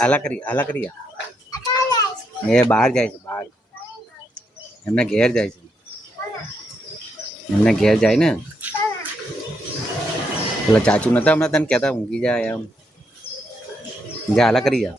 આલા કરી એ બહાર જાય છે, બહાર એમને ઘેર જાય છે, એમને ઘેર જાય ને પેલા ચાચુ નતા હમણાં તને કહેતા ઊંઘી જાય એમ જા આલા કરી જા.